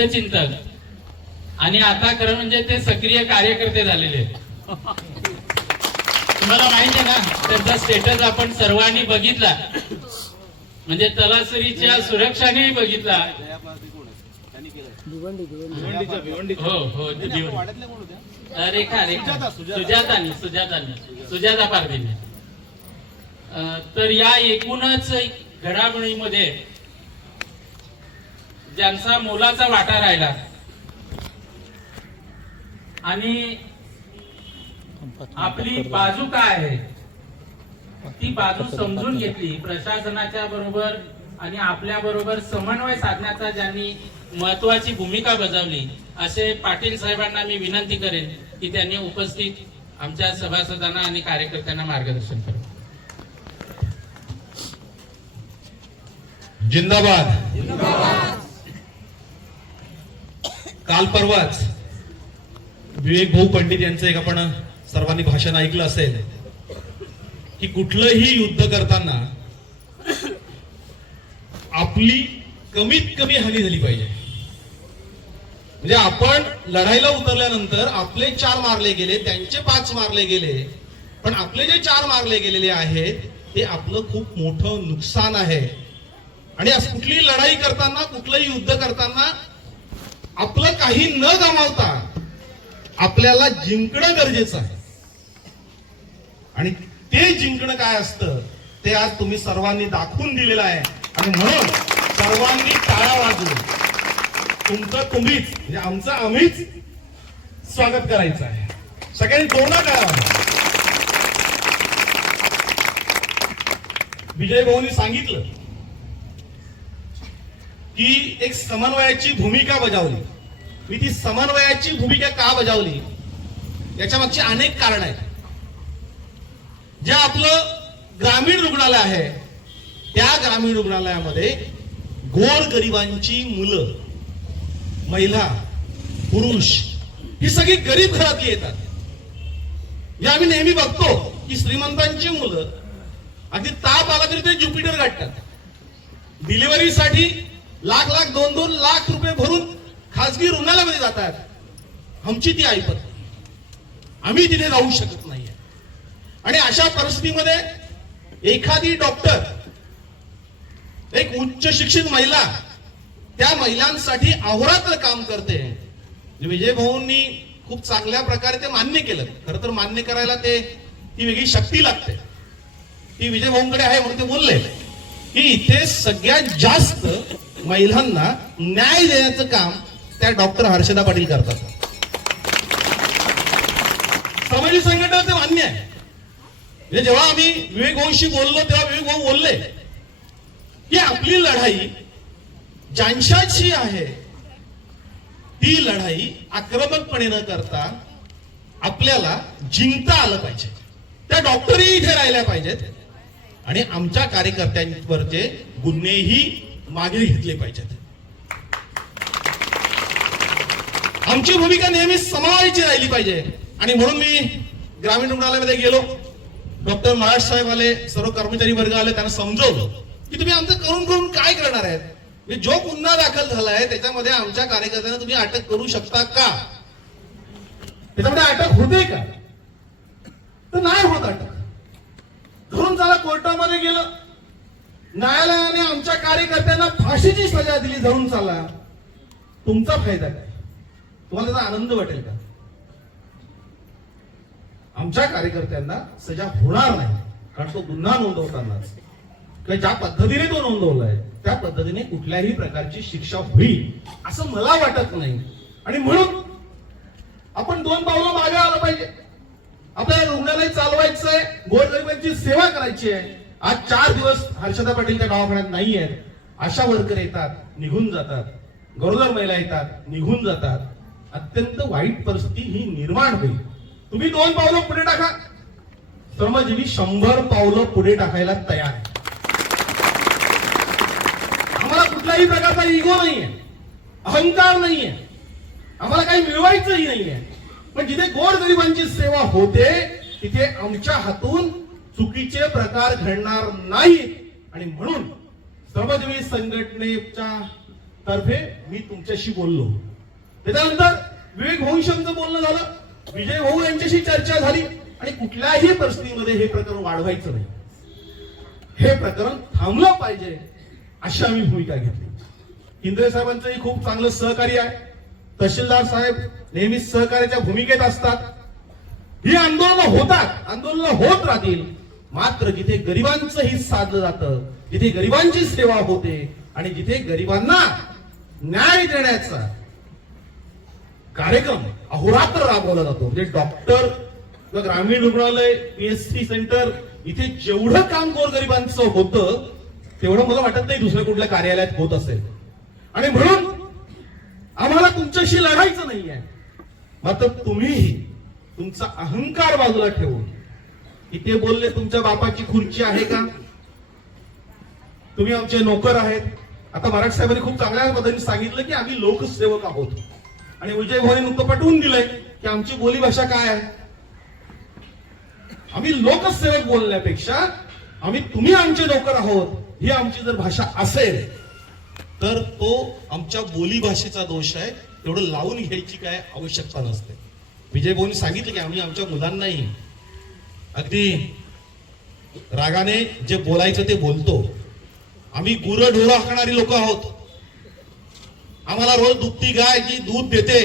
हितचिंतक आणि आता खरं म्हणजे ते सक्रिय कार्यकर्ते झालेले आहेत. तुम्हाला माहिती आहे ना, त्यांचा स्टेटस आपण सर्वांनी बघितला, म्हणजे तलासरीच्या सुरक्षाने बघितला. हो हो रेखा सुजाता पारधीने. तर या एकूणच घडामोडीमध्ये ज्यांचा मोलाचा वाटा राहिला आणि आपली बाजू काय आहे ती बाजू समजून घेतली, प्रशासनाच्या बरोबर आणि आपल्या बरोबर समन्वय साधण्याचा ज्यांनी महत्वाची भूमिका बजावली, असे पाटील साहेबांना मी विनंती करेन की त्यांनी उपस्थित आमच्या सभासदांना आणि कार्यकर्त्यांना मार्गदर्शन करावे. जिंदाबाद. काल परवाच विवेक भाऊ पंडित यांचं एक आपण सर्वांनी भाषण ऐकलं असेल की कुठलंही युद्ध करताना आपली कमीत कमी हानी झाली पाहिजे. म्हणजे आपण लढाईला उतरल्यानंतर आपले 4 मारले गेले, त्यांचे 5 मारले गेले, पण आपले जे 4 मारले गेलेले आहेत ते आपलं खूप मोठं नुकसान आहे. आणि कुठलीही लढाई करताना, कुठलंही युद्ध करताना आपलं काही न गमावता आपल्याला जिंकणं गरजेचं आहे. आणि ते जिंकणं काय असतं ते आज तुम्ही सर्वांनी दाखवून दिलेलं आहे. आणि म्हणून सर्वांनी टाळ्या वाजवून तुमचं तुम्हीच म्हणजे आमचं आम्हीच स्वागत करायचं आहे. सगळ्यांनी जोरदार टाळ्या वाजवा. विजय भाऊंनी सांगितलं की एक समन्वयाची भूमिका बजावली. मी ती समन्वयाची भूमिका का बजावली याच्या मागची अनेक कारण आहेत. जे आपलं ग्रामीण रुग्णालय आहे त्या ग्रामीण रुग्णालयामध्ये गोरगरिबांची मुलं, महिला, पुरुष ही सगळी गरीब घरातली येतात. जे आम्ही नेहमी बघतो की श्रीमंतांची मुलं अगदी ताप आला तरी ते ज्युपिटर गाठतात. डिलिव्हरीसाठी लाख लाख 2-2 लाख रुपये भरून खासगी रुग्णालयामध्ये जातात. आमची ती ऐपत नाही, आम्ही तिथे जाऊ शकत नाही. आणि अशा परिस्थितीमध्ये एखादी डॉक्टर, एक उच्च शिक्षित महिला त्या महिलांसाठी अहोरात्र काम करते. विजय भाऊंनी खूप चांगल्या प्रकारे ते मान्य केलं. खरं तर मान्य करायला ती वेगळी शक्ती लागते, ती विजय भाऊंकडे आहे म्हणून ते बोलले की इथे सगळ्यात जास्त महिलांना न्याय देण्याचं काम त्या डॉक्टर हर्षदा पाटील करतात. सामाजिक संघटना ते मान्य आहे. जेव्हा आम्ही विवेक भाऊंशी बोललो तेव्हा विवेक भाऊ बोलले की आपली लढाई ज्यांच्याशी आहे ती लढाई आक्रमकपणे न करता आपल्याला जिंकता आलं पाहिजे. त्या डॉक्टरही इथे राहिल्या पाहिजेत आणि आमच्या कार्यकर्त्यांवरचे गुन्हेही मागे घेतले पाहिजेत. आमची भूमिका नेहमी समन्वयाची राहिली पाहिजे. आणि म्हणून मी ग्रामीण रुग्णालयामध्ये गेलो. डॉक्टर महाराज साहेब आले, सर्व कर्मचारी वर्ग आले, त्यांना समजवलं की तुम्ही आमचं करून करून काय करणार आहेत. जो गुन्हा दाखल झालाय त्याच्यामध्ये आमच्या कार्यकर्त्यांना तुम्ही अटक करू शकता का, त्याच्यामध्ये अटक होते का, तर नाही होत अटक. धरून चला कोर्टामध्ये गेलं, न्यायालयाने आमच्या कार्यकर्त्यांना फाशीची सजा दिली, धरून चला. तुमचा फायदा काय, तुम्हाला त्याचा आनंद वाटेल का. आमच्या कार्यकर्त्यांना सजा होणार नाही, कारण तो गुन्हा नोंदवतानाच किंवा ज्या पद्धतीने तो नोंदवलाय त्या पद्धतीने कुठल्याही प्रकारची शिक्षा होईल असं मला वाटत नाही. आणि म्हणून आपण 2 पावलं मागे आलं पाहिजे. आपल्याला रुग्णालय चालवायचं आहे, गोरगरिबांची सेवा करायची आहे. आज 4 दिवस हर्षदा पाटीलच्या दवाखान्यात नाही आहेत. आशा वर्कर येतात, निघून जातात, गरोदर महिला येतात, निघून जातात. अत्यंत वाईट परिस्थिती ही निर्माण होईल. तुम्ही 2 पावलं पुढे टाका, श्रमजीवी 100 पावलं पुढे टाकायला तयार आहे. आम्हाला कुठल्याही प्रकारचा इगो नाहीये, अहंकार नाहीये, आम्हाला काही मिळवायचंही नाहीये. पण जिथे गोरगरिबांची सेवा होते तिथे आमच्या हातून चुकीचे प्रकार घडणार नाहीत. आणि म्हणून श्रमजीवी संघटनेच्या तर्फे मी तुमच्याशी बोललो. त्याच्यानंतर विवेक भाऊंचं बोलणं झालं, विजय भाऊ यांच्याशी चर्चा झाली आणि कुठल्याही परिस्थितीमध्ये हे प्रकरण वाढवायचं नाही, हे प्रकरण थांबलं पाहिजे अशी आम्ही भूमिका घेतली. इंद्रे साहेबांचंही खूप चांगलं सहकार्य आहे. तहसीलदार साहेब नेहमीच सहकार्याच्या भूमिकेत असतात. ही आंदोलन होतात, आंदोलन होत राहतील, मात्र जिथे गरिबांचं हित साधलं जातं, जिथे गरिबांची सेवा होते आणि जिथे गरिबांना न्याय देण्याचा कार्यक्रम अहोरात्र राबवला जातो, म्हणजे डॉक्टर किंवा ग्रामीण रुग्णालय, पीएचसी सेंटर, इथे जेवढं काम गोरगरिबांचं होतं तेवढं मला वाटत नाही दुसऱ्या कुठल्या कार्यालयात होत असेल. आणि म्हणून आम्हाला तुमच्याशी लढायचं नाहीये, मात्र तुम्ही तुमचा अहंकार बाजूला ठेवून इथे बोलले तुमच्या बापाची खुर्ची आहे का, तुम्ही आमचे नोकर आहेत. आता मराठ साहेबांनी खूप चांगल्या पद्धतीने सांगितलं की आम्ही लोकसेवक आहोत आणि विजय भाऊने नुकतं पटवून दिलंय की आमची बोलीभाषा काय आहे. आम्ही लोकसेवक बोलण्यापेक्षा तुम्ही आमचे नोकर आहोत ही आमची जर भाषा असेल तर तो आमच्या बोलीभाषेचा दोष आहे, तेवढं लावून घ्यायची काय आवश्यकता नसते. विजय भाऊनी सांगितलं की आम्ही आमच्या मुलांनाही अगदी रागाने जे बोलायचं ते बोलतो. आम्ही गुरं ढोरं हाकणारी लोक आहोत. आम्हाला रोज दुभती गाय जी दूध देते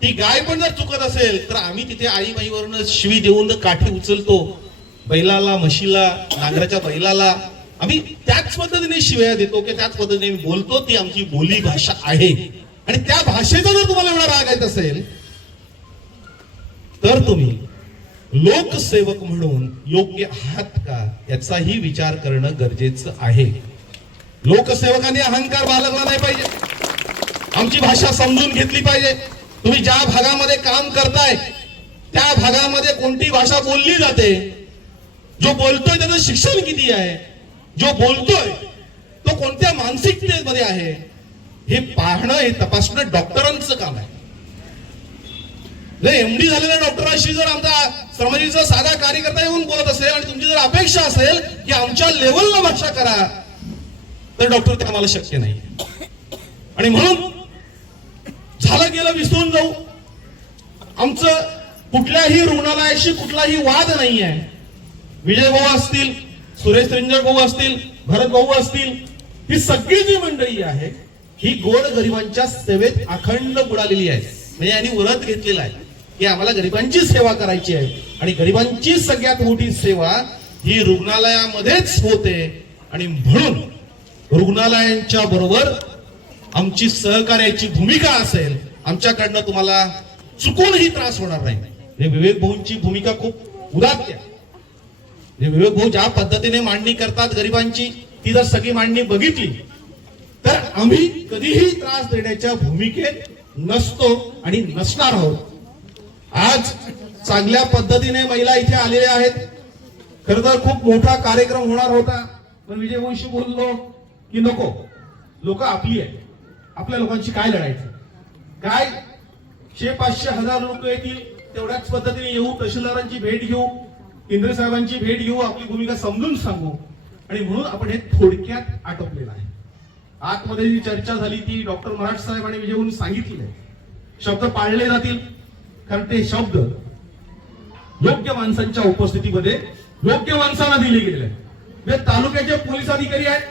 ती गाय पण जर चुकत असेल तर आम्ही तिथे आई माईवरून शिवी देऊन काठी उचलतो. बैलाला, म्हशीला, नांगराच्या बैलाला आम्ही त्याच पद्धतीने शिव्या देतो की त्याच पद्धतीने बोलतो. ती आमची बोली भाषा आहे आणि त्या भाषेचा जर तुम्हाला एवढा राग येत असेल तर तुम्ही लोकसेवक म्हणून योग्य आहात का याचाही विचार करणं गरजेचं आहे. लोकसेवकांनी अहंकार बाळगला नाही पाहिजे, आमची भाषा समजून घेतली पाहिजे. तुम्ही ज्या भागामध्ये काम करताय त्या भागामध्ये कोणती भाषा बोलली जाते, जो बोलतोय त्याचं शिक्षण किती आहे, जो बोलतोय तो कोणत्या मानसिकतेमध्ये आहे हे पाहणं, हे तपासणं डॉक्टरांचं काम आहे. एमडी झालेल्या डॉक्टरांशी जर आमचा श्रमजीवीचा साधा कार्यकर्ता येऊन बोलत असेल आणि तुमची जर अपेक्षा असेल की आमच्या लेवलला भाषा करा तर डॉक्टर ते आम्हाला शक्य नाही. आणि म्हणून झालं गेलं विसरून जाऊ. आमचं कुठल्याही रुग्णालयाशी कुठलाही वाद नाही आहे. विजय भाऊ असतील, सुरेश रंजन भाऊ असतील, भरत भाऊ असतील, ही सगळी जी मंडळी आहे ही गोरगरिबांच्या सेवेत अखंड बुडालेली आहे. म्हणजे यांनी व्रत घेतलेला आहे की आम्हाला गरिबांची सेवा करायची आहे आणि गरिबांची सगळ्यात मोठी सेवा ही रुग्णालयामध्येच होते. आणि म्हणून रुग्णालयांच्या बरोबर आमची सहकार्याची भूमिका असेल, आमच्याकडनं तुम्हाला चुकूनही त्रास होणार नाही. विवेक भाऊंची भूमिका खूप उदात्त आहे. विवेक भाऊ ज्या पद्धतीने मांडणी करतात गरिबांची, ती जर सगळी मांडणी बघितली तर आम्ही कधीही त्रास देण्याच्या भूमिकेत नसतो आणि नसणार आहोत. आज चांगल्या पद्धतीने महिला इथे आलेल्या आहेत. खर तर खूप मोठा कार्यक्रम होणार होता, पण विजय भाऊंशी बोललो की नको, लोक आपली आहेत, आपल्या लोकांशी काय लढायचं, काय 500-1000 लोक येतील तेवढ्याच पद्धतीने येऊ, तहसीलदारांची भेट घेऊ, इंद्रे साहेबांची भेट घेऊ, आपली भूमिका समजून सांगू. आणि म्हणून आपण हे थोडक्यात आटोपलेलं आहे. आतमध्ये जी चर्चा झाली ती डॉक्टर मराठ साहेब आणि विजय सांगितलेलं आहे. शब्द पाळले जातील, कारण ते शब्द योग्य माणसांच्या उपस्थितीमध्ये योग्य माणसांना दिले गेलेले आहेत. तालुक्याचे पोलीस अधिकारी आहेत,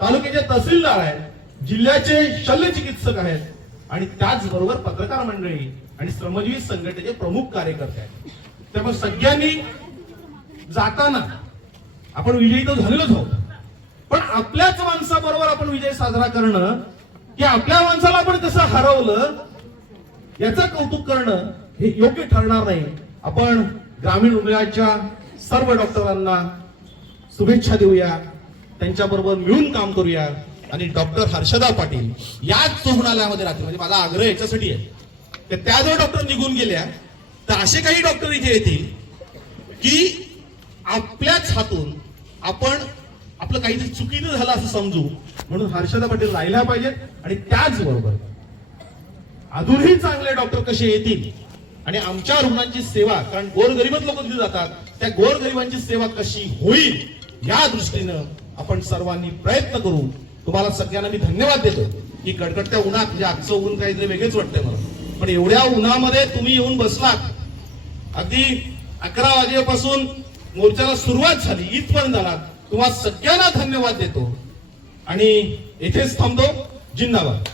तालुक्याचे तहसीलदार आहेत, जिल्ह्याचे शल्य चिकित्सक आहेत आणि त्याचबरोबर पत्रकार मंडळी आणि श्रमजीवी संघटनेचे प्रमुख कार्यकर्ते आहेत. त्यामुळे सगळ्यांनी जाताना आपण विजयी तर झालेलोच आहोत, पण आपल्याच माणसाबरोबर आपण विजय साजरा करणं, की आपल्या माणसाला आपण कसं हरवलं याचं कौतुक करणं हे योग्य ठरणार नाही. आपण ग्रामीण रुग्णालयाच्या सर्व डॉक्टरांना शुभेच्छा देऊया, त्यांच्याबरोबर मिळून काम करूया आणि डॉक्टर हर्षदा पाटील याच रुग्णालयामध्ये राहतील. म्हणजे माझा आग्रह याच्यासाठी आहे की त्या जर डॉक्टर निघून गेल्या तर असे काही डॉक्टर इथे येतील की आपल्याच हातून आपण आपलं काहीतरी चुकीचं झालं असं समजू. म्हणून हर्षदा पाटील राहिल्या पाहिजेत आणि त्याचबरोबर अजूनही चांगले डॉक्टर कसे येतील आणि आमच्या रुग्णांची सेवा, कारण गोरगरीबच लोक तिथे जातात, त्या गोरगरिबांची सेवा कशी होईल या दृष्टीनं आपण सर्वांनी प्रयत्न करू. तुम्हाला सगळ्यांना मी धन्यवाद देतो. की कडकडत्या उन्हात, म्हणजे आजचं ऊन काहीतरी वेगळंच वाटतंय मला, पण एवढ्या उन्हामध्ये तुम्ही येऊन बसलात, अगदी 11 वाजेपासून मोर्चाला सुरुवात झाली, इथपर्यंत झाला, तुम्हा सगळ्यांना धन्यवाद देतो आणि इथेच थांबतो. जिंदाबाद.